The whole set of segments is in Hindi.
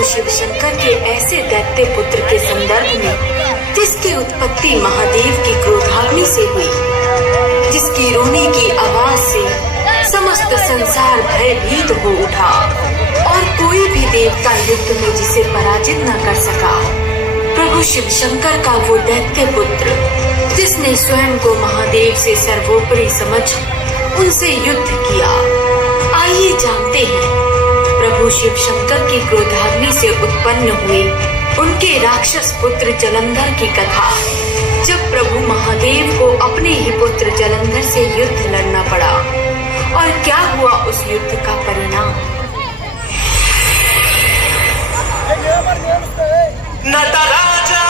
प्रभु शिव शंकर के ऐसे दैत्य पुत्र के संदर्भ में जिसकी उत्पत्ति महादेव की क्रोधाग्नि से हुई, जिसकी रोने की आवाज से समस्त संसार भयभीत हो उठा और कोई भी देवता युद्ध में जिसे पराजित न कर सका। प्रभु शिव शंकर का वो दैत्य पुत्र जिसने स्वयं को महादेव से सर्वोपरि समझ उनसे युद्ध किया। आइए जानते हैं प्रभु शिव शंकर की क्रोधाग्नि से उत्पन्न हुए उनके राक्षस पुत्र जलंधर की कथा। जब प्रभु महादेव को अपने ही पुत्र जलंधर से युद्ध लड़ना पड़ा और क्या हुआ उस युद्ध का परिणाम। नटराजा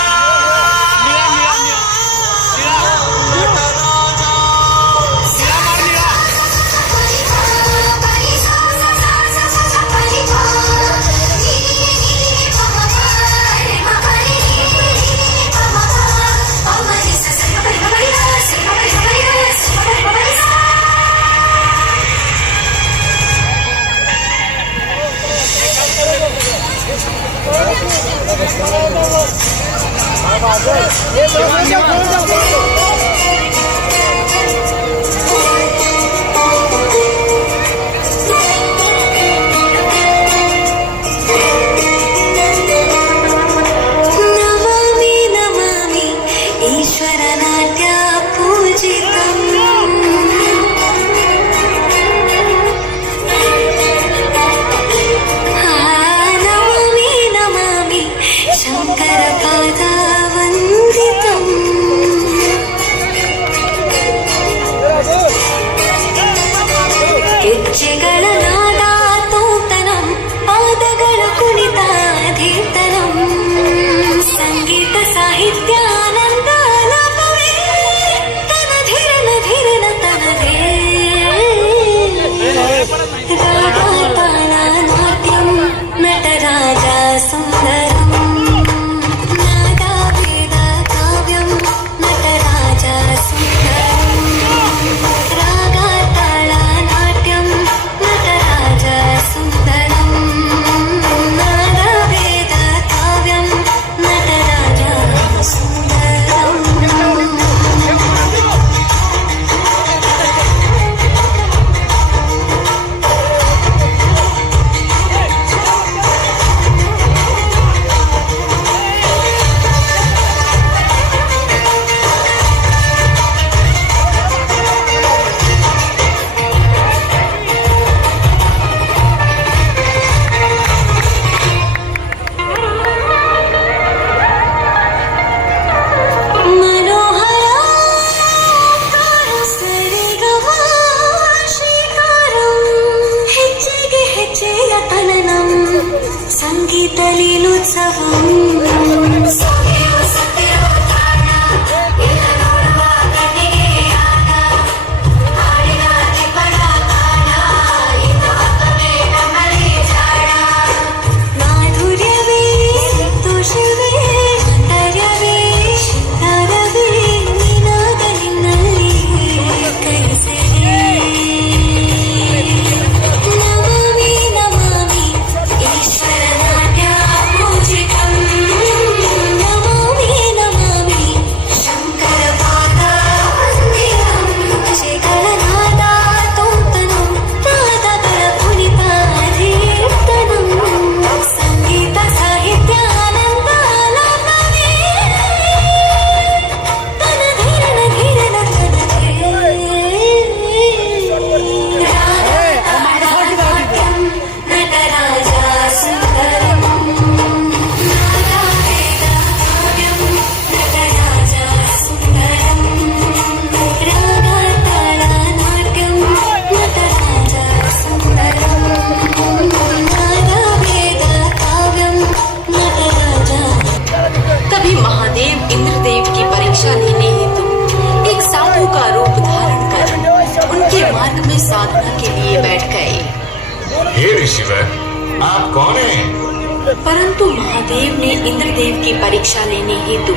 आप कौन हैं? परंतु महादेव ने इंद्रदेव की परीक्षा लेने हेतु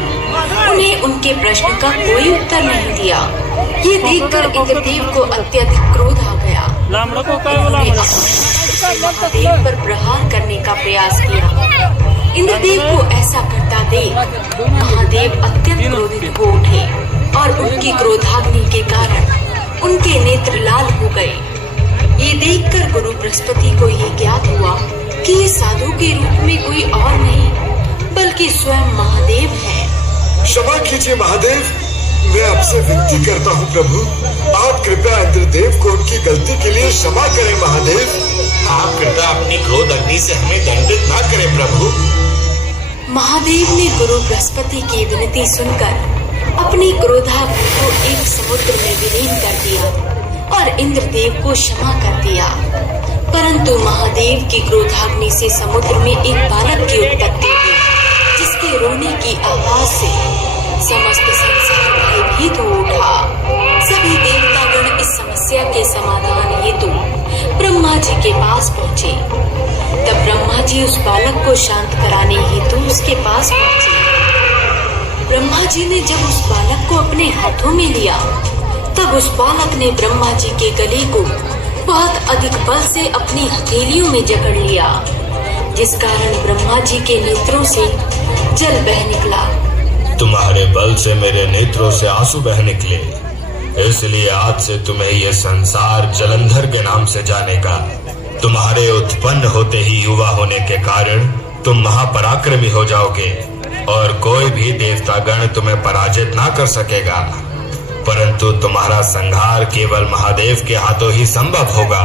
उन्हें उनके प्रश्न का कोई उत्तर नहीं दिया। ये देखकर इंद्रदेव को अत्यधिक क्रोध आ गया उन्होंने महादेव पर प्रहार करने का प्रयास किया। इंद्रदेव को ऐसा करता देख महादेव अत्यंत क्रोधित हो उठे और उनकी क्रोधाग्नि के कारण उनके नेत्र लाल हो गए। ये देखकर गुरु बृहस्पति को ये ज्ञात हुआ कि ये साधु के रूप में कोई और नहीं बल्कि स्वयं महादेव है। क्षमा कीजिए महादेव, मैं आपसे विनती करता हूँ प्रभु, आप कृपया इंद्रदेव को उनकी गलती के लिए क्षमा करें महादेव। आप कृपया अपनी क्रोध अग्नि से हमें दंडित ना करें प्रभु। महादेव ने गुरु बृहस्पति की विनती सुनकर अपनी क्रोधाग्नि को एक समुद्र में विलीन कर दिया और इंद्रदेव को क्षमा कर दिया। परंतु महादेव की क्रोधाग्नि से समुद्र में एक बालक की उत्पत्ति हुई, जिसके रोने की आवाज से समस्त संसार भयभीत हो उठा। सभी देवतागण इस समस्या के समाधान हेतु ब्रह्मा जी के पास पहुँचे। तब ब्रह्मा जी उस बालक को शांत कराने हेतु उसके पास पहुँचे। ब्रह्मा जी ने जब उस बालक को अपने हाथों में लिया, तब उस बालक ने ब्रह्मा जी के गले को बहुत अधिक बल से अपनी हथेलियों में जकड़ लिया, जिस कारण ब्रह्मा जी के नेत्रों से जल बह निकला। तुम्हारे बल से मेरे नेत्रों से आंसू बह निकले, इसलिए आज से तुम्हें यह संसार जलंधर के नाम से जानेगा। तुम्हारे उत्पन्न होते ही युवा होने के कारण तुम महापराक्रमी हो जाओगे और कोई भी देवतागण तुम्हें पराजित ना कर सकेगा, परंतु तुम्हारा संहार केवल महादेव के हाथों ही संभव होगा।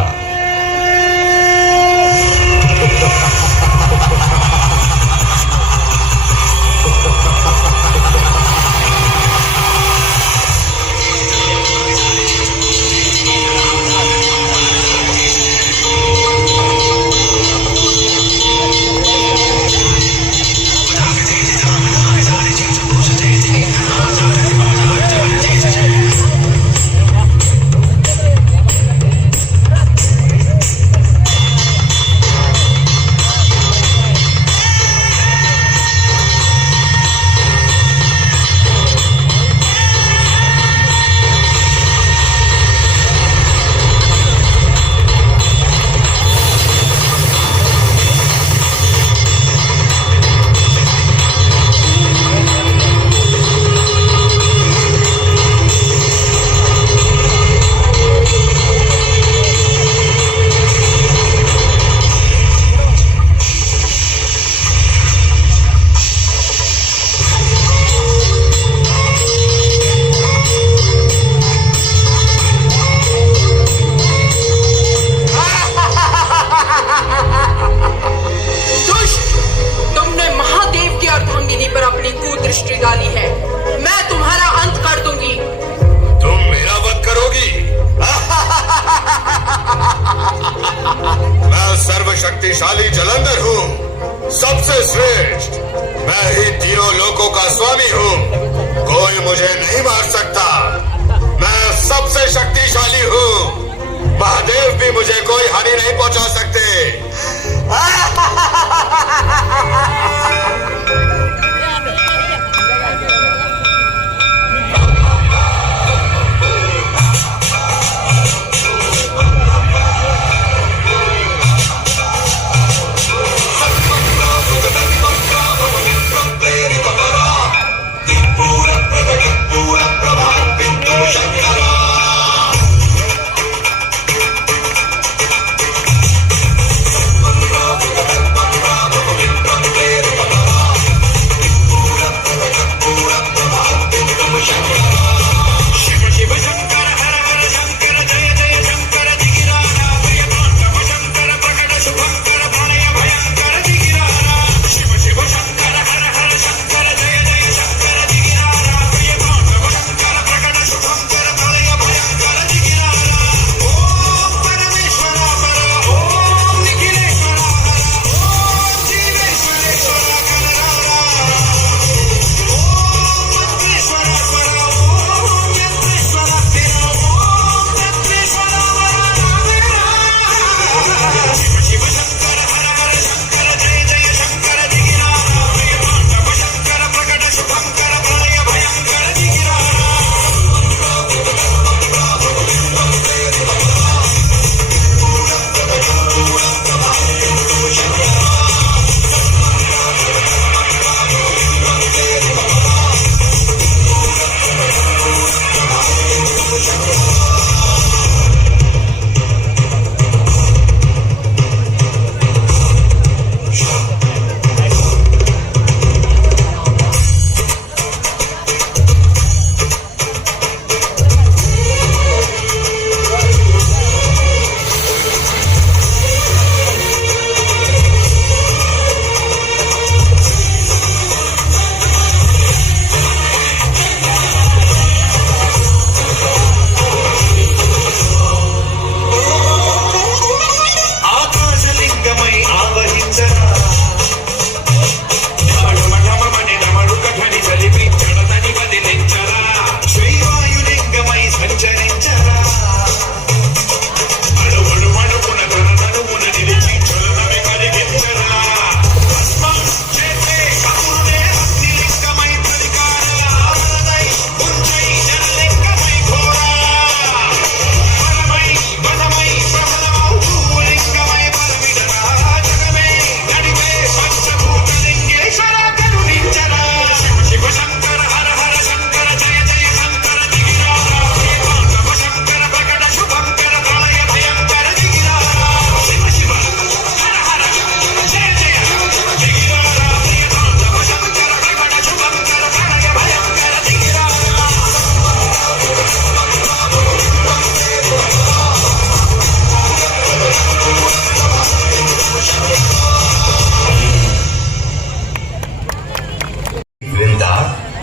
दृष्टि डाली है, मैं तुम्हारा अंत कर दूंगी। तुम मेरा वध करोगी? मैं सर्वशक्तिशाली जलंधर हूँ, सबसे श्रेष्ठ। मैं ही तीनों लोकों का स्वामी हूँ, कोई मुझे नहीं मार सकता। मैं सबसे शक्तिशाली हूँ, महादेव भी मुझे कोई हानि नहीं पहुंचा सकते।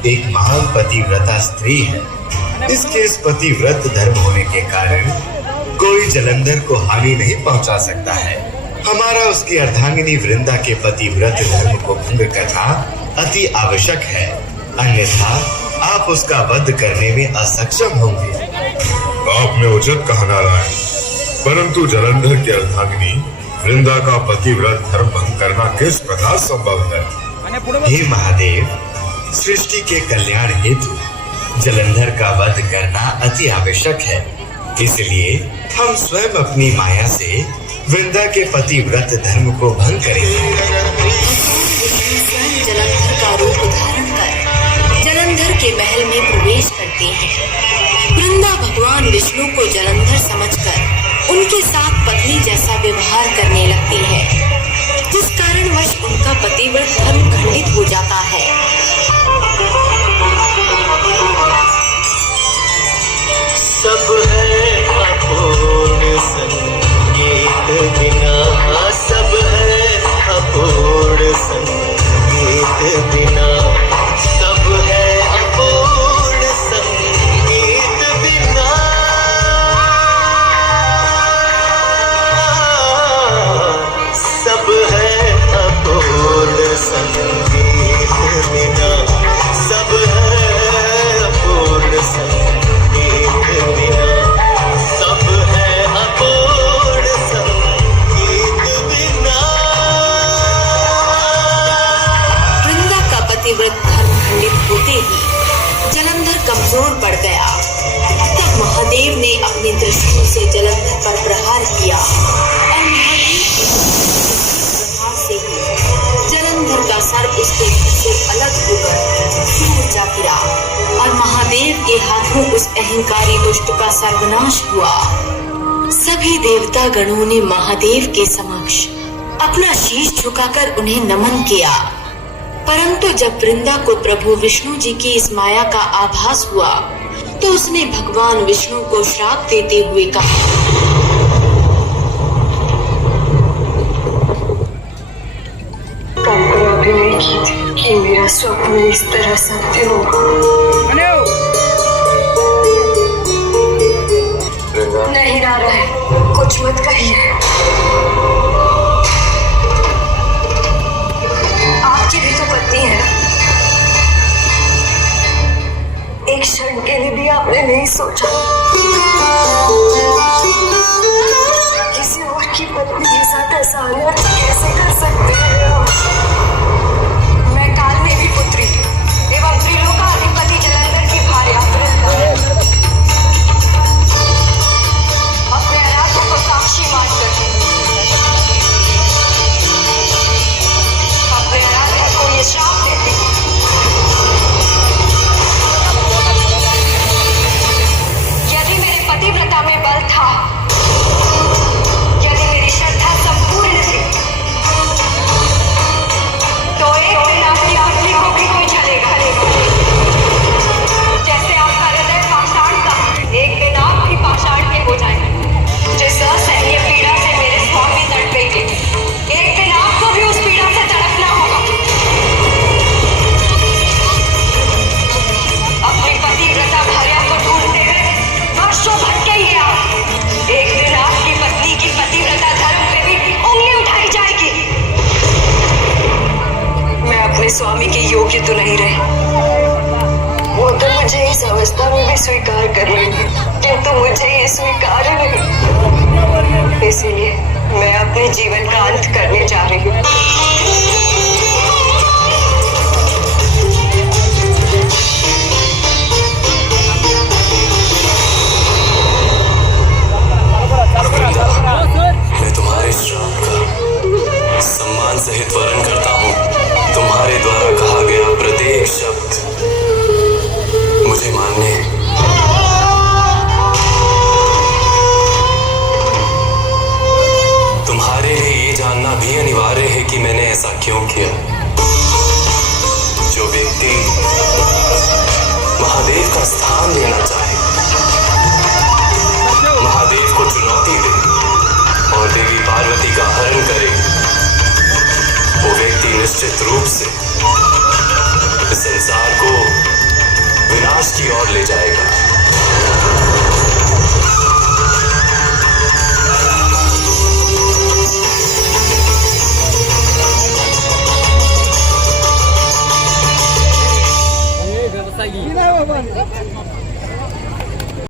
एक महान पतिव्रता स्त्री है। इसके इस पतिव्रत धर्म होने के कारण कोई जलंधर को हानि नहीं पहुंचा सकता है। हमारा उसकी अर्धांगिनी वृंदा के पतिव्रत धर्म को भंग करना अति आवश्यक है, अन्यथा आप उसका वध करने में असक्षम होंगे। आपने उचित कहा नारायण, परंतु जलंधर की अर्धांगिनी वृंदा का पतिव्रत धर्म भंग करना किस प्रकार संभव है? हे महादेव, सृष्टि के कल्याण हेतु जलंधर का वध करना अति आवश्यक है। इसलिए हम स्वयं अपनी माया से वृंदा के पतिव्रत धर्म को भंग करेंगे। स्वयं जलंधर का रूप धारण कर जलंधर के महल में प्रवेश करते हैं। वृंदा भगवान विष्णु को जलंधर समझकर उनके साथ पत्नी जैसा व्यवहार करने लगती है, जिस कारणवश उनका पतिव्रत धर्म खंडित हो जाता है। सब है अपूर्ण संगीत बिना, सब है अपूर्ण संगीत बिना, सब है अपूर्ण संगीत बिना, सब है अपूर्ण संगीत बिना, सब है अपूर्ण संगीत बिना, सब है अपूर्ण संगीत बिना। वृंदा का पतिव्रत धर्म खंडित होते ही जलंधर कमजोर पड़ गया। तब महादेव ने अपनी दृष्टि से जलंधर पर प्रहार किया और महादेव के प्रहार से ही जलंधर का सर उसके से अलग होकर दूर जा गिरा और महादेव के हाथों उस अहंकारी दुष्ट का सर्वनाश हुआ। सभी देवता गणों ने महादेव के समक्ष अपना शीश झुकाकर उन्हें नमन किया, परंतु जब वृंदा को प्रभु विष्णु जी की इस माया का आभास हुआ तो उसने भगवान विष्णु को श्राप देते हुए कहा, कल्पना भी नहीं की थी कि मेरा स्वप्न इस तरह सत्य होगा। नहीं नारायण, कुछ मत कहिए। आपकी भी तो पत्नी है ना? एक क्षण के लिए भी आपने नहीं सोचा किसी और की पत्नी के साथ ऐसा अनर्थ कैसे कर सकते हैं आप? मैं कालनेमी पुत्री एवं त्रिलोकाधिपति जलंधर की भार्या वृंदा अपने आराध्य को साक्षी मानकर स्वामी के योग्य तो नहीं रहे। वो तो मुझे इस अवस्था में भी स्वीकार कर लेंगे, किंतु मुझे ये स्वीकार नहीं। इसीलिए मैं अपने जीवन का अंत करने जा रही हूँ। मैं तुम्हारे श्राप का सम्मान सहित वर्ण करता हूँ। तुम्हारे द्वारा कहा गया प्रत्येक शब्द मुझे मानने है। तुम्हारे लिए ये जानना भी अनिवार्य है कि मैंने ऐसा क्यों किया। जो व्यक्ति महादेव का स्थान लेना चाहे, महादेव को चुनौती दे और देवी पार्वती का हरण करे, वो व्यक्ति निश्चित रूप से इस संसार को विनाश की ओर ले जाएगा।